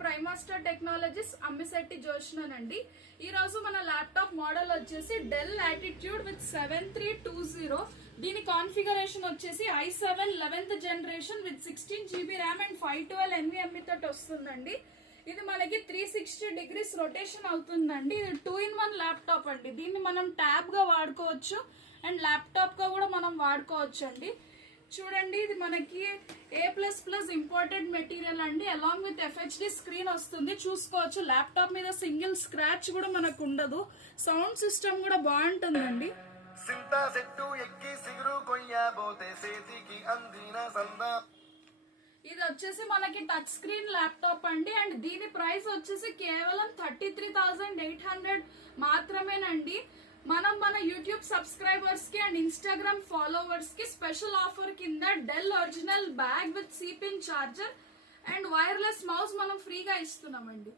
ప్రైమాస్టర్ technologies Ammisetti జోష్నండి. ఈ రోజు మన ల్యాప్టాప్ మోడల్ వచ్చేసి డెల్ లాటిట్యూడ్ విత్ 7320. దీని కాన్ఫిగరేషన్ వచ్చేసి i7 11th generation with 16 GB RAM and 512 NVMe తోటి వస్తుందండి. ఇది మనకి 360 degrees రొటేషన్ అవుతుందండి. ఇది 2-in-1 ల్యాప్టాప్ అండి. దీన్ని మనం ట్యాబ్ గా వాడుకోవచ్చు అండ్ ల్యాప్టాప్ గా కూడా మనం వాడుకోవచ్చు అండి. చూడండి, ఇది మనకి A++ ఇంపోర్టెడ్ మెటీరియల్ అండి. అలాంగ్ విత్ FHD స్క్రీన్ వస్తుంది. చూసుకోవచ్చు, ల్యాప్టాప్ మీద సింగిల్ స్క్రాచ్ కూడా మనకు ఉండదు. సౌండ్ సిస్టమ్ కూడా బాగుంటుందండి. ఇది వచ్చేసి మనకి టచ్ స్క్రీన్ ల్యాప్టాప్ అండి. అండ్ దీని ప్రైస్ వచ్చేసి కేవలం 33,800 మాత్రమేనండి. మనం మన యూట్యూబ్ సబ్స్క్రైబర్స్ కి అండ్ ఇన్స్టాగ్రామ్ ఫాలోవర్స్ కి స్పెషల్ ఆఫర్ కింద Dell original bag with C pin charger and wireless mouse మనం ఫ్రీగా ఇస్తున్నామండి.